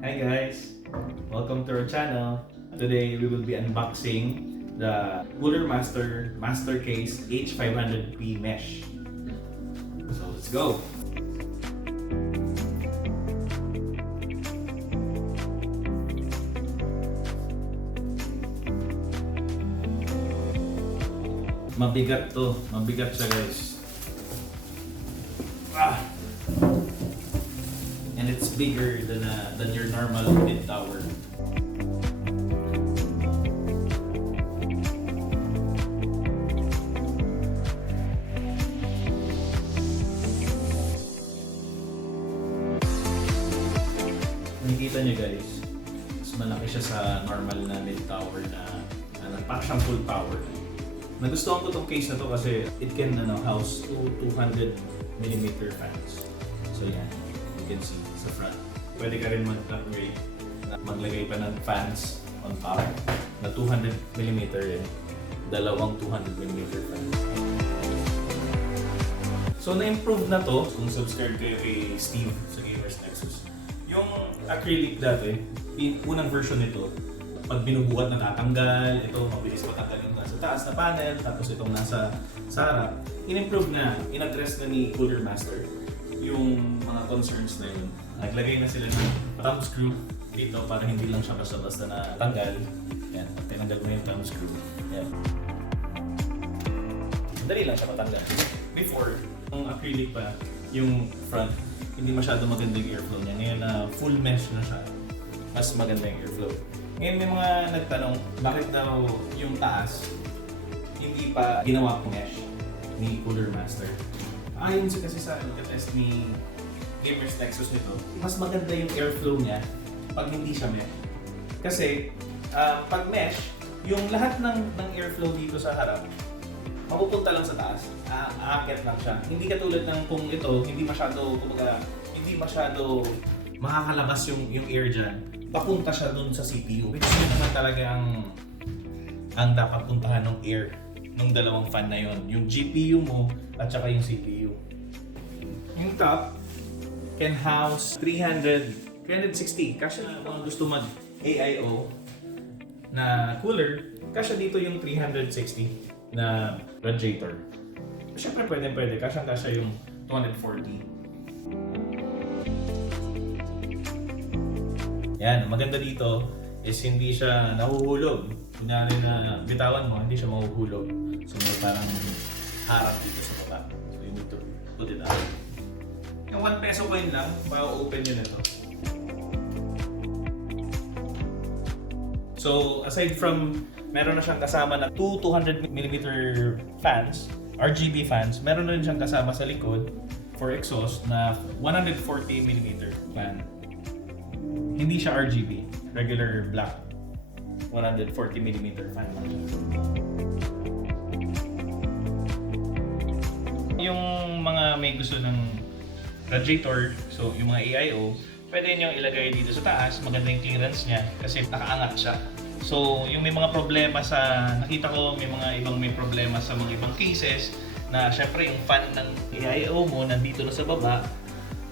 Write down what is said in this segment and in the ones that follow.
Hi guys! Welcome to our channel. Today we will be unboxing the Cooler Master Case H500P Mesh. So let's go! Mabigat to. Mabigat siya guys. And it's bigger than your normal mid tower. Nakikita nyo guys, mas malaki siya sa normal na mid tower na parang siyang full power. Nagustuhan ko tong case na to kasi it can house 200mm fans. So yan, you can see sa front. Pwede ka rin mag-upgrade, maglagay pa ng fans on top na 200mm rin. Dalawang 200mm fans. So na-improve na to kung subscribe kayo kay Steve sa Gamers Nexus. Yung acrylic dati, unang version nito, pag binubuhat natatanggal, ito mabilis matanggal yung nasa taas na panel, tapos itong nasa harap. In-improve na, in-address na ni Cooler Master yung mga concerns na yun. Naglagay na sila ng thumb screw dito para hindi lang siya basta-basta na tanggal. Yan, tinanggal mo yung thumb screw. Yan. Dali lang siya matanggal. Before, yung acrylic pa, yung front, hindi masyado maganda yung airflow niya. Ngayon na full mesh na siya, mas maganda yung airflow. Ngayon may mga nagtanong, bakit daw yung taas hindi pa ginawa ko mesh ni Cooler Master. Ayon kasi sa test ni Gamers Nexus nito, mas maganda yung airflow niya pag hindi siya mesh. Kasi pag mesh, yung lahat ng airflow dito sa harap, mapupunta lang sa taas, aakyat lang siya. Hindi katulad ng kung ito, hindi masyado makakalabas yung air dyan. Papunta siya dun sa CPU. Which yun naman talaga ang dapat puntahan ng air ng dalawang fan na yun. Yung GPU mo at saka yung CPU. Yung top can house 360. Kasya kung gusto mag AIO na cooler, kasya dito yung 360 na radiator. Siyempre pwede. Kasya yung 240. Yan, maganda dito is hindi siya nahuhulog. Kunyari na bitawan mo, hindi siya mahuhulog. So may parang harap dito sa baba. So you need to put it out. Yung 1 peso coin lang, ma-open nyo na ito. So aside from meron na siyang kasama na 200mm fans, RGB fans, meron na rin siyang kasama sa likod for exhaust na 140mm fan. Hindi siya RGB, regular black 140mm fan lang siya. Yung mga may gusto ng radiator, so yung mga AIO, pwede nyo ilagay dito sa taas, maganda yung clearance niya kasi nakaangat siya. So yung may mga problema nakita ko may problema sa mga ibang cases na syempre yung fan ng AIO mo nandito na sa baba,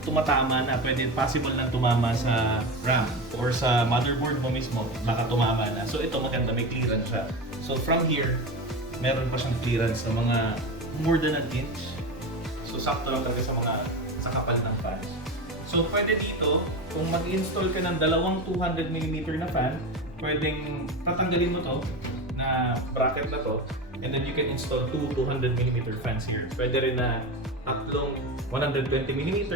tumatama na, possible na tumama sa RAM or sa motherboard mo mismo, baka tumama na. So ito maganda, may clearance siya. So from here, meron pa siyang clearance sa mga more than an inch. So sakto lang talaga sa kapal ng fans. So pwede dito, kung mag-install ka ng dalawang 200mm na fan, pwedeng tatanggalin mo to na bracket na to, and then you can install two 200mm fans here. Pwede rin na tatlong 120mm,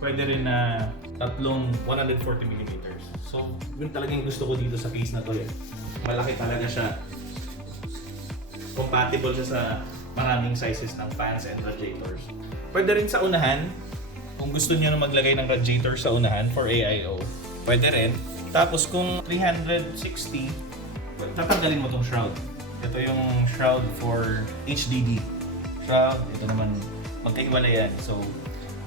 pwede rin na tatlong 140mm. So, yun talagang gusto ko dito sa case na to eh. Malaki talaga siya. Compatible siya sa maraming sizes ng fans and radiators. Pwede rin sa unahan, kung gusto niyo na maglagay ng radiator sa unahan for AIO, pwede rin. Tapos kung 360, tatanggalin mo tong shroud. Ito yung shroud for HDD. Shroud, ito naman magkahiwalay yan. So,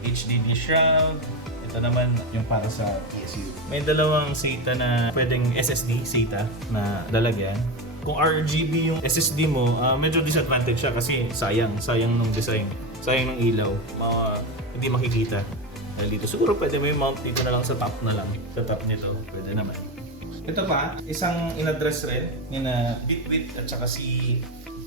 HDD shroud, ito naman yung para sa PSU. May dalawang SATA na pwedeng SSD SATA na lalagyan. Kung RGB yung SSD mo, medyo disadvantage siya kasi sayang nung design. Sayang ng ilaw. Hindi makikita. Dahil dito, siguro pwede mo yung mount dito na lang sa top na lang. Sa top nito, pwede naman. Ito pa, isang in-address rin ni na Bitbit at saka si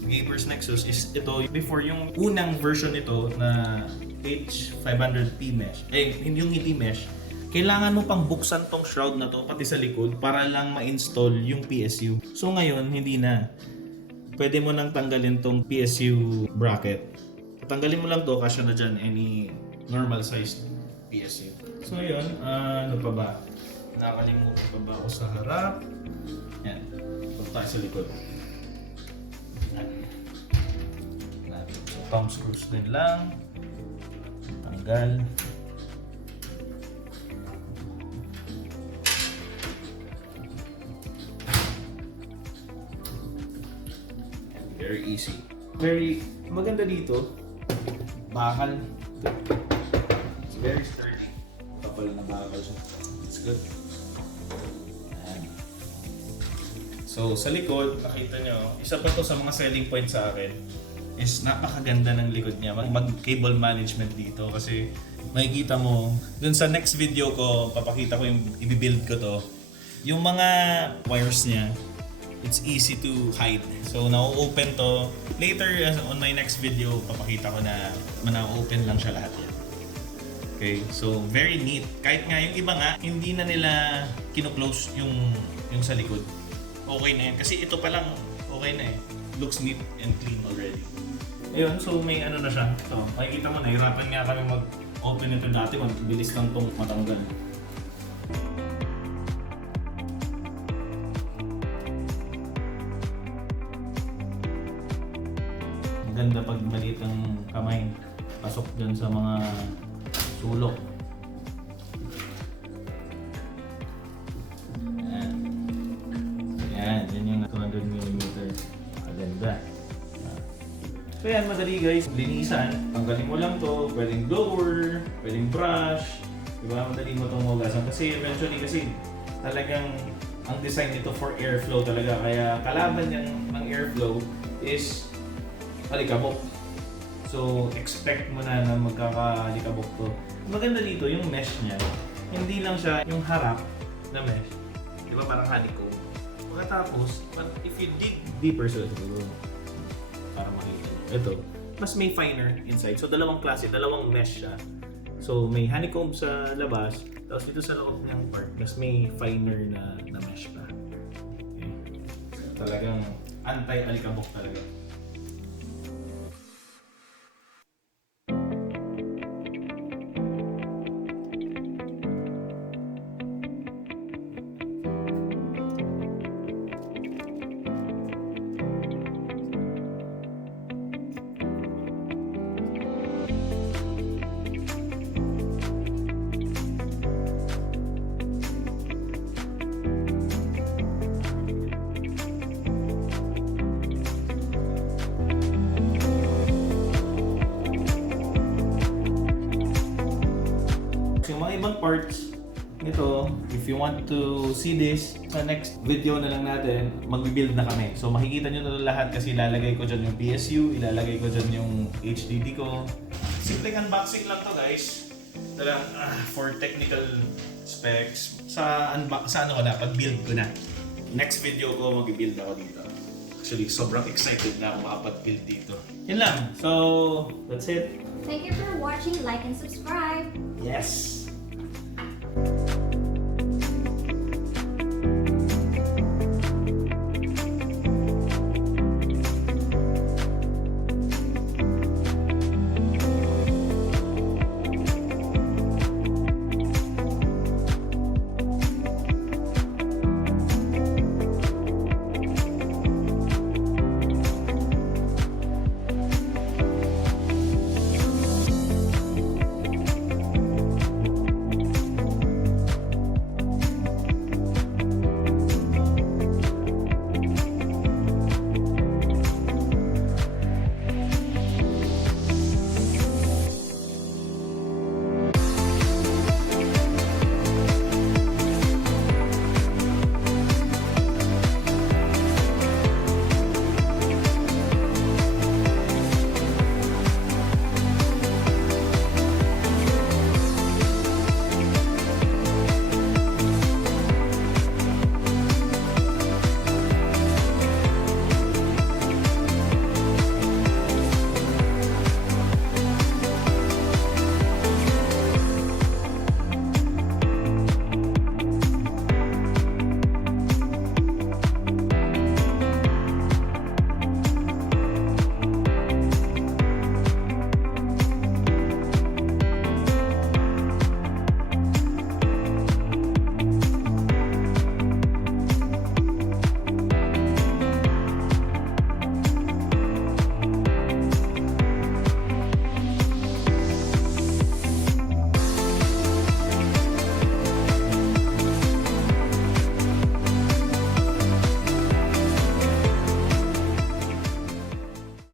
Gamer's Nexus is ito before yung unang version nito na H500P mesh. Yung hindi mesh, kailangan mo pang buksan tong shroud na to pati sa likod para lang ma-install yung PSU. So ngayon, hindi na. Pwede mo nang tanggalin tong PSU bracket. Tanggalin mo lang to, kasya na dyan any normal sized PSU. So yun, ano pa ba? Nakakalimutan pa ba ako sa harap? Yan. Punta tayo sa likod. Yan. So, thumb screws din lang. Tanggal. Very easy. Very maganda dito. Bakal. It's very sturdy. Kapal na bakal siya. It's good. Ayan. So sa likod, nakita nyo, isa pa to sa mga selling point sa akin is napakaganda ng likod niya. Mag-cable management dito kasi makikita mo, dun sa next video ko, papakita ko yung i-build ko to. Yung mga wires niya, it's easy to hide. So, na-open to. Later, on my next video, papakita ko na na-open lang siya lahat yan. Okay? So, very neat. Kahit nga yung iba nga, hindi na nila kino-close yung sa likod. Okay na yan. Kasi ito pa lang, okay na eh. Looks neat and clean already. Ayun, so may ano na siya. So, makikita mo, nahirapan nga kami mag-open ito dati. Bilis lang itong matanggal. Ganda pag maliit ang kamay, pasok dyan sa mga sulok. Yan yung 200mm. Maganda. So yan, madali guys. Linisan. Tanggalin mo lang to. Pwedeng blower, pwedeng brush. Diba? Madali mo itong hugasan. Kasi eventually talagang ang design nito for airflow talaga. Kaya kalaban ng airflow is alikabok. So, expect mo na magkaka-alikabok to. Maganda dito, yung mesh niya, hindi lang siya yung harap na mesh. Di ba parang honeycomb? Pagkatapos, if you dig deeper sa ito, para makita. Ito, mas may finer inside. So, dalawang klase, dalawang mesh siya. So, may honeycomb sa labas, tapos dito sa loob niyang part, mas may finer na mesh pa. Okay. So, talagang anti-alikabok talaga. Yung mga ibang parts nito, if you want to see this, sa next video na lang natin, mag-build na kami. So makikita nyo na lahat kasi ilalagay ko dyan yung PSU, ilalagay ko dyan yung HDD ko. Simpleng unboxing lang to guys. Talagang for technical specs. Sa ano ko na, pag-build ko na. Next video ko, mag-build ako dito. Actually, sobrang excited na ako makapag-build dito. Yun lang. So, that's it. Thank you for watching. Like and subscribe. Yes!